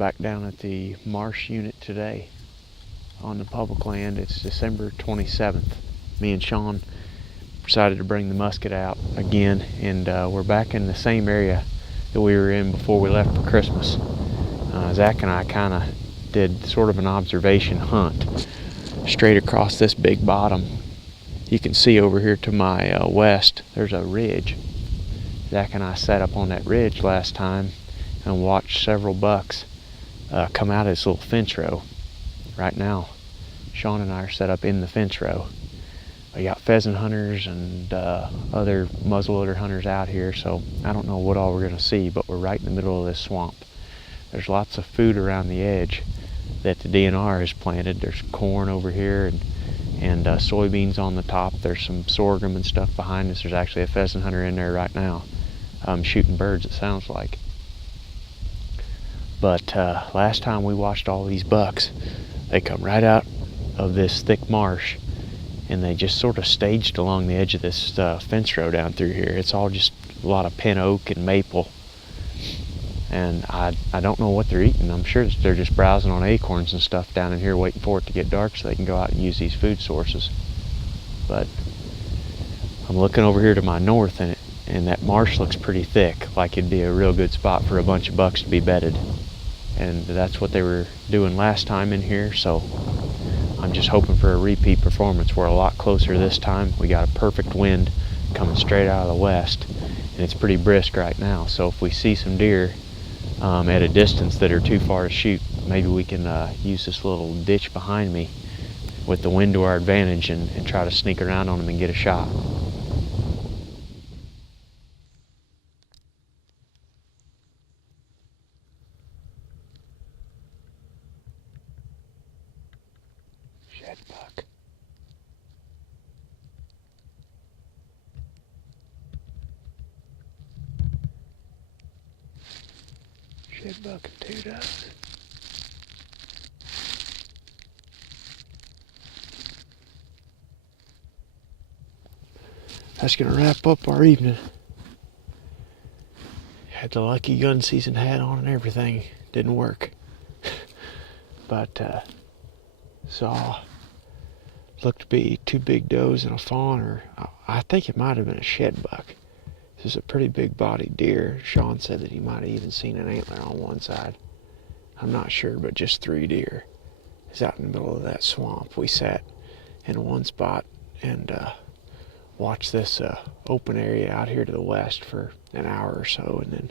back down at the marsh unit today on the public land. It's December 27th. Me and Sean decided to bring the musket out again, and we're back in the same area that we were in before we left for Christmas. Zach and I kind of did sort of an observation hunt straight across this big bottom. You can see over here to my west, there's a ridge. Zach and I sat up on that ridge last time and watched several bucks come out of this little fence row. Right now, Sean and I are set up in the fence row. We got pheasant hunters and other muzzleloader hunters out here, so I don't know what all we're going to see, but we're right in the middle of this swamp. There's lots of food around the edge that the DNR has planted. There's corn over here and soybeans on the top. There's some sorghum and stuff behind us. There's actually a pheasant hunter in there right now, shooting birds, it sounds like. But last time we watched all these bucks, they come right out of this thick marsh, and they just sort of staged along the edge of this fence row down through here. It's all just a lot of pin oak and maple. And I don't know what they're eating. I'm sure they're just browsing on acorns and stuff down in here waiting for it to get dark so they can go out and use these food sources. But I'm looking over here to my north, and that marsh looks pretty thick, like it'd be a real good spot for a bunch of bucks to be bedded. And that's what they were doing last time in here, so I'm just hoping for a repeat performance. We're a lot closer this time. We got a perfect wind coming straight out of the west, and it's pretty brisk right now. So if we see some deer at a distance that are too far to shoot, maybe we can use this little ditch behind me with the wind to our advantage and try to sneak around on them and get a shot. Shed buck. Shed buck and 2 does. That's gonna wrap up our evening. Had the lucky gun season hat on and everything. Didn't work. But saw, looked to be 2 big does and a fawn, or I think it might have been a shed buck. This is a pretty big bodied deer. Sean said that he might have even seen an antler on one side. I'm not sure, but just 3 deer. It's out in the middle of that swamp. We sat in one spot and watched this open area out here to the west for an hour or so, and then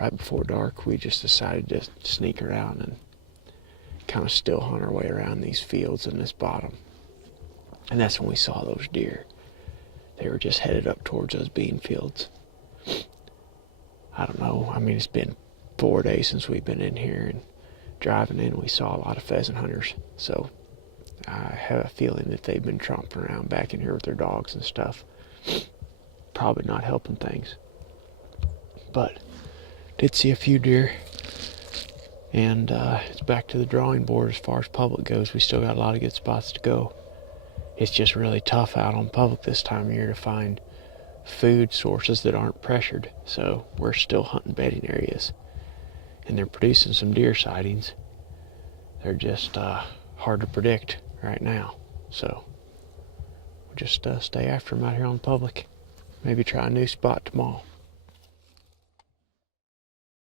right before dark we just decided to sneak around and kind of still hunt our way around these fields in this bottom. And that's when we saw those deer. They were just headed up towards those bean fields. I don't know, I mean, it's been 4 days since we've been in here, and driving in we saw a lot of pheasant hunters, so I have a feeling that they've been tromping around back in here with their dogs and stuff. Probably not helping things. But did see a few deer, and it's back to the drawing board as far as public goes. We still got a lot of good spots to go. It's just really tough out on public this time of year to find food sources that aren't pressured, so we're still hunting bedding areas, and they're producing some deer sightings. They're just hard to predict right now, so we'll just stay after them out here on public. Maybe try a new spot tomorrow.